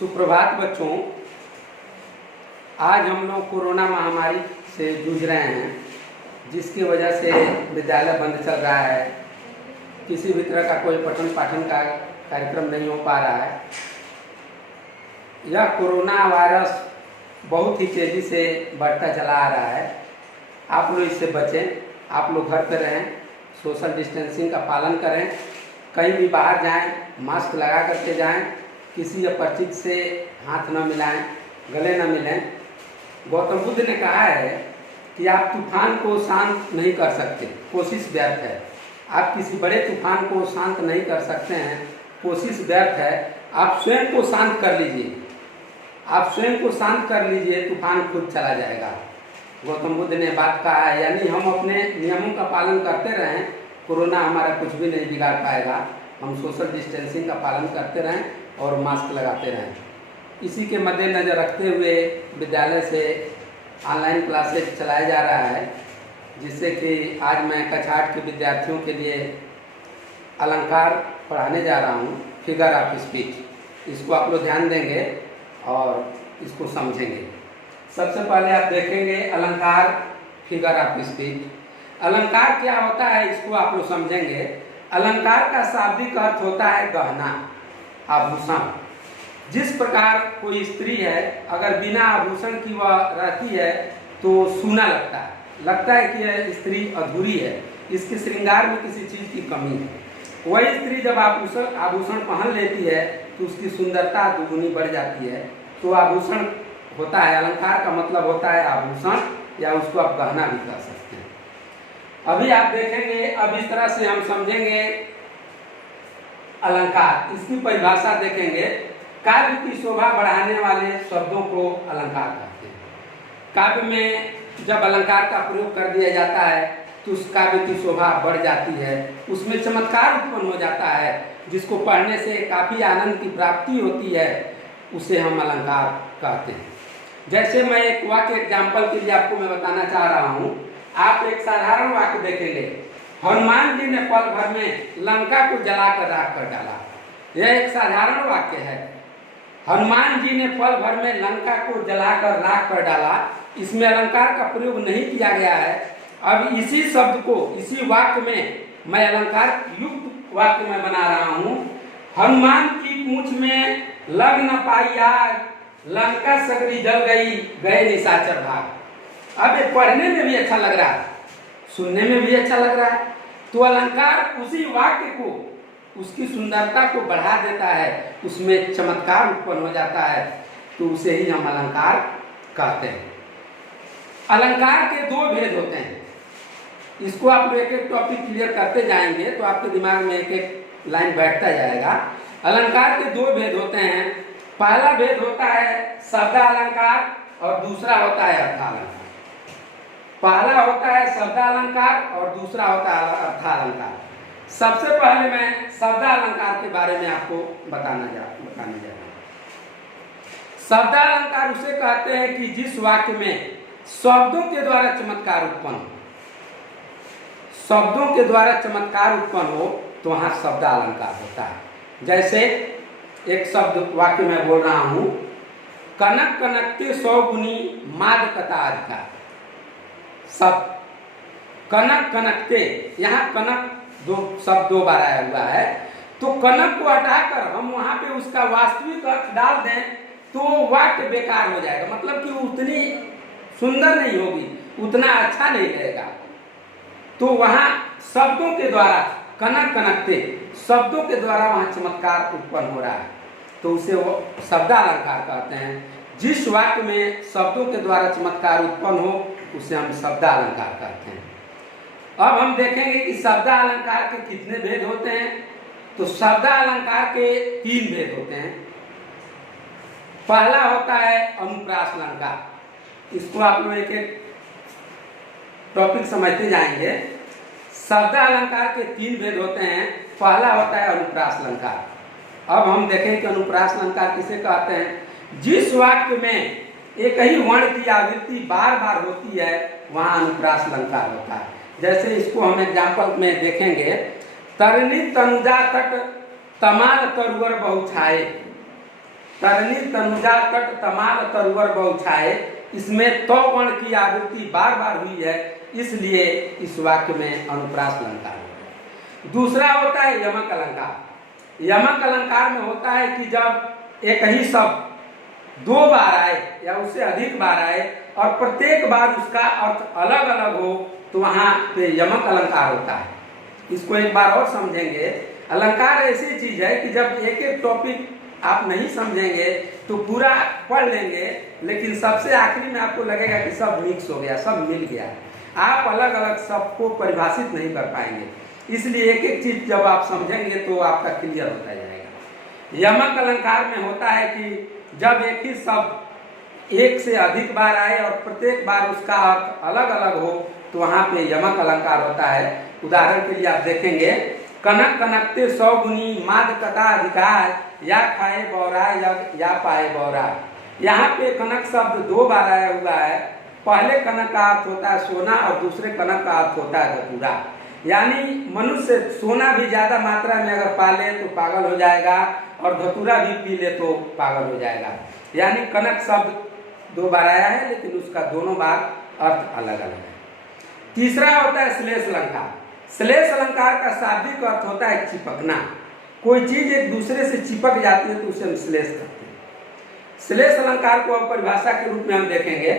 सुप्रभात बच्चों। आज हम लोग कोरोना महामारी से जूझ रहे हैं, जिसकी वजह से विद्यालय बंद चल रहा है। किसी भी तरह का कोई पठन पाठन का कार्यक्रम नहीं हो पा रहा है। यह कोरोना वायरस बहुत ही तेज़ी से बढ़ता चला आ रहा है। आप लोग इससे बचें, आप लोग घर पर रहें, सोशल डिस्टेंसिंग का पालन करें, कहीं भी बाहर जाएं मास्क लगा करके जाएं, किसी अपरिचित से हाथ न मिलाएं, गले न मिलें। गौतम बुद्ध ने कहा है कि आप तूफान को शांत नहीं कर सकते, कोशिश व्यर्थ है। आप किसी बड़े तूफान को शांत नहीं कर सकते हैं, कोशिश व्यर्थ है। आप स्वयं को शांत कर लीजिए, आप स्वयं को शांत कर लीजिए, तूफान खुद चला जाएगा। गौतम बुद्ध ने बात कहा है, यानी हम अपने नियमों का पालन करते रहें, कोरोना हमारा कुछ भी नहीं बिगाड़ पाएगा। हम सोशल डिस्टेंसिंग का पालन करते रहें और मास्क लगाते रहें। इसी के मद्देनज़र रखते हुए विद्यालय से ऑनलाइन क्लासेज चलाया जा रहा है, जिससे कि आज मैं कक्षा 8 के विद्यार्थियों के लिए अलंकार पढ़ाने जा रहा हूँ, फिगर ऑफ स्पीच। इसको आप लोग ध्यान देंगे और इसको समझेंगे। सबसे पहले आप देखेंगे अलंकार, फिगर ऑफ स्पीच। अलंकार क्या होता है, इसको आप लोग समझेंगे। अलंकार का शाब्दिक अर्थ होता है गहना, आभूषण। जिस प्रकार कोई स्त्री है, अगर बिना आभूषण की वह रहती है तो सूना लगता है कि यह स्त्री अधूरी है, इसके श्रृंगार में किसी चीज़ की कमी है। वही स्त्री जब आभूषण पहन लेती है तो उसकी सुंदरता दुगुनी बढ़ जाती है। तो आभूषण होता है, अलंकार का मतलब होता है आभूषण, या उसको आप गहना भी कह सकते हैं। अभी आप देखेंगे, अब इस तरह से हम समझेंगे अलंकार। इसकी परिभाषा देखेंगे। काव्य की शोभा बढ़ाने वाले शब्दों को अलंकार कहते हैं। काव्य में जब अलंकार का प्रयोग कर दिया जाता है तो उस काव्य की शोभा बढ़ जाती है, उसमें चमत्कार उत्पन्न हो जाता है, जिसको पढ़ने से काफ़ी आनंद की प्राप्ति होती है, उसे हम अलंकार कहते हैं। जैसे मैं एक वाक्य एग्जाम्पल के लिए आपको मैं बताना चाह रहा हूँ। आप एक साधारण वाक्य देखेंगे, हनुमान जी ने पल भर में लंका को जलाकर राख कर डाला। यह एक साधारण वाक्य है। हनुमान जी ने पल भर में लंका को जलाकर राख कर डाला। इसमें अलंकार का प्रयोग नहीं किया गया है। अब इसी शब्द को, इसी वाक्य में मैं अलंकार युक्त वाक्य में बना रहा हूँ। हनुमान की पूंछ में लग न पाई आग, लंका सगरी जल गई, गए निशाचर भाग। अब ये पढ़ने में भी अच्छा लग रहा है, सुनने में भी अच्छा लग रहा है। तो अलंकार उसी वाक्य को, उसकी सुंदरता को बढ़ा देता है, उसमें चमत्कार उत्पन्न हो जाता है, तो उसे ही हम अलंकार कहते हैं। अलंकार के दो भेद होते हैं। इसको आप लोग एक एक टॉपिक क्लियर करते जाएंगे तो आपके दिमाग में एक एक लाइन बैठता जाएगा। अलंकार के दो भेद होते हैं। पहला भेद होता है शब्दालंकार और दूसरा होता है अर्थालंकार। पहला होता है शब्दालंकार और दूसरा होता है अर्थालंकार। सबसे पहले मैं शब्दालंकार के बारे में आपको बताने जा रहा हूं। शब्दालंकार उसे कहते हैं कि जिस वाक्य में शब्दों के द्वारा चमत्कार उत्पन्न हो, शब्दों के द्वारा चमत्कार उत्पन्न हो तो वहां शब्दालंकार होता है। जैसे एक शब्द वाक्य में बोल रहा हूं, कनक कनकते 100 गुनी माद कथा अधिकार। सब कनक कनकते, यहाँ कनक शब्द दो बार आया हुआ है, तो कनक को हटाकर हम वहां पे उसका वास्तविक अर्थ डाल दें तो वाक्य बेकार हो जाएगा, मतलब कि उतनी सुंदर नहीं होगी, उतना अच्छा नहीं रहेगा। तो वहां शब्दों के द्वारा, कनक कनकते शब्दों के द्वारा वहां चमत्कार उत्पन्न हो रहा है, तो उसे वो शब्दालंकार कहते हैं। जिस वाक्य में शब्दों के द्वारा चमत्कार उत्पन्न हो उसे हम शब्दालंकार कहते हैं। अब हम देखेंगे कि शब्दालंकार के कितने भेद होते हैं। तो शब्दालंकार के 3 भेद होते हैं। पहला होता है अनुप्रास अलंकार। इसको आप लोग एक एक टॉपिक समझते जाएंगे। शब्दालंकार के 3 भेद होते हैं। पहला होता है अनुप्रास अलंकार। अब हम देखें कि अनुप्रास अलंकार किसे कहते हैं। जिस वाक्य में एक ही वर्ण की आवृत्ति बार बार होती है वहां अनुप्रास अलंकार होता है। जैसे इसको हम एग्जाम्पल में देखेंगे, तरनी तनुजा तट तमाल तरुअर बहु छाए। तरनी तनुजा तट तमाल तरुवर बौछाए, इसमें तो वर्ण की आवृत्ति बार बार हुई है, इसलिए इस वाक्य में अनुप्रास अलंकार है। दूसरा होता है यमक अलंकार। यमक अलंकार में होता है कि जब एक ही शब्द दो बार आए या उससे अधिक बार आए और प्रत्येक बार उसका अर्थ अलग अलग हो, तो वहां पे यमक अलंकार होता है। इसको एक बार और समझेंगे। अलंकार ऐसी चीज है कि जब एक एक टॉपिक आप नहीं समझेंगे तो पूरा पढ़ लेंगे, लेकिन सबसे आखिरी में आपको लगेगा कि सब मिक्स हो गया, सब मिल गया। आप अलग अलग सबको परिभाषित नहीं कर पाएंगे, इसलिए एक एक चीज जब आप समझेंगे तो आपका क्लियर होता जाएगा। यमक अलंकार में होता है कि जब एक ही शब्द एक से अधिक बार आए और प्रत्येक बार उसका अर्थ अलग अलग हो, तो वहां पे यमक अलंकार होता है। उदाहरण के लिए आप देखेंगे, कनक कनकते 100 गुनी माद कथा अधिकार, या खाए बौरा या पाए बौरा। यहाँ पे कनक शब्द दो बार आया हुआ है। पहले कनक का अर्थ होता है सोना और दूसरे कनक का अर्थ होता है धतूरा। यानी मनुष्य सोना भी ज्यादा मात्रा में अगर पाले तो पागल हो जाएगा और धतूरा भी पी ले तो पागल हो जाएगा। यानी कनक शब्द दो बार आया है, लेकिन उसका दोनों बार अर्थ अलग अलग है। तीसरा होता है श्लेष अलंकार। श्लेष अलंकार का शाब्दिक अर्थ होता है चिपकना। कोई चीज एक दूसरे से चिपक जाती है तो उसे हम श्लेष कहते हैं। श्लेष अलंकार को अब परिभाषा के रूप में हम देखेंगे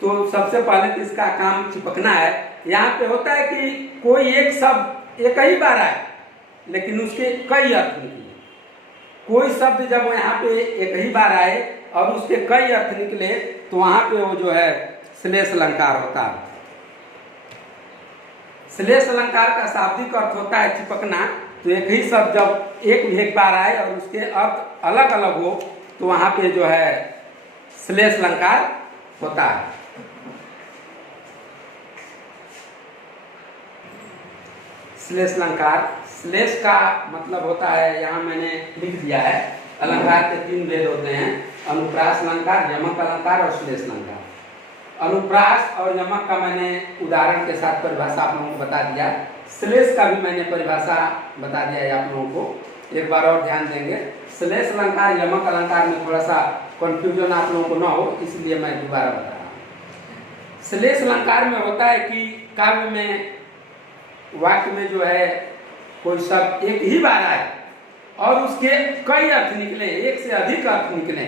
तो सबसे पहले तो इसका काम चिपकना है। यहाँ पे होता है कि कोई एक शब्द एक ही बार आए लेकिन उसके कई अर्थ निकले। कोई शब्द जब यहाँ पे एक ही बार आए और उसके कई अर्थ निकले तो वहां पे वो जो है श्लेष अलंकार होता है। श्लेष अलंकार का शाब्दिक अर्थ होता है चिपकना। तो एक ही शब्द जब एक बार आए और उसके अर्थ अलग अलग हो तो वहां पे जो है श्लेष अलंकार होता है। श्लेष अलंकार, श्लेष का मतलब होता है, यहाँ मैंने लिख दिया है, अलंकार के 3 भेद होते हैं, अनुप्रास अलंकार, यमक अलंकार और श्लेष अलंकार। अनुप्रास और यमक का मैंने उदाहरण के साथ परिभाषा आप लोगों को बता दिया। श्लेष का भी मैंने परिभाषा बता दिया है आप लोगों को। एक बार और ध्यान देंगे। श्लेष अलंकार यमक अलंकार में थोड़ा सा कंफ्यूजन आप लोगों को ना हो, इसलिए मैं दोबारा बता रहा हूँ। श्लेष अलंकार में होता है कि काव्य में, वाक्य में जो है कोई शब्द एक ही बार आए और उसके कई अर्थ निकले, एक से अधिक अर्थ निकले।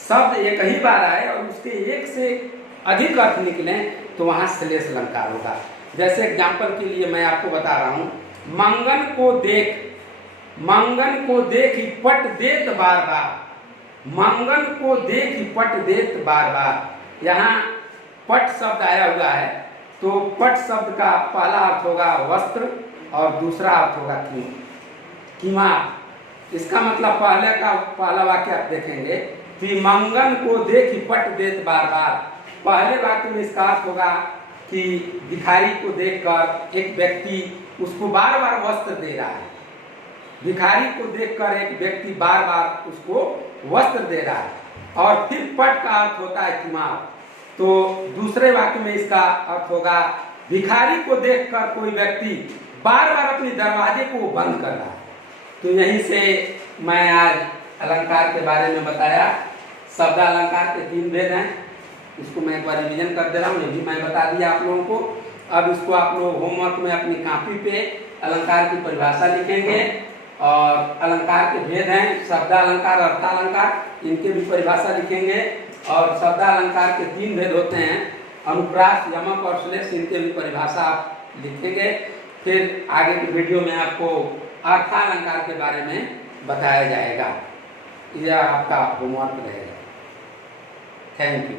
शब्द एक ही बार आए और उसके एक से अधिक अर्थ निकले तो वहां श्लेष अलंकार होगा। जैसे एग्जाम्पल के लिए मैं आपको बता रहा हूं, मंगन को देख ही पट देत बार बार। मंगन को देख ही पट देत बार बार। यहाँ पट शब्द आया हुआ है तो पट शब्द का पहला अर्थ होगा वस्त्र और दूसरा अर्थ होगा कीमार। इसका मतलब पहला वाक्य आप देखेंगे कि मंगन को देख ही पट देत बार बार। पहले वाक्य में इसका अर्थ होगा कि भिखारी को देखकर एक व्यक्ति उसको बार बार वस्त्र दे रहा है। भिखारी को देखकर एक व्यक्ति बार बार उसको वस्त्र दे रहा है। और फिर पट का अर्थ होता है कीमार। तो दूसरे वाक्य में इसका अर्थ होगा भिखारी को देखकर कोई व्यक्ति बार बार अपने दरवाजे को बंद कर रहा है। तो यहीं से मैं आज अलंकार के बारे में बताया। शब्द अलंकार के 3 भेद हैं, इसको मैं एक बार रिवीजन कर दे रहा हूँ। ये भी मैं बता दिया आप लोगों को। अब इसको आप लोग होमवर्क में अपनी कॉपी पे अलंकार की परिभाषा लिखेंगे और अलंकार के भेद हैं शब्द अलंकार, अर्थालंकार, इनके भी परिभाषा लिखेंगे। और शब्द अलंकार के 3 भेद होते हैं, अनुप्रास, यमक और श्लेष, इनके भी परिभाषा आप लिखेंगे। फिर आगे की वीडियो में आपको अर्थालंकार के बारे में बताया जाएगा। यह आपका होमवर्क रहेगा। Thank you.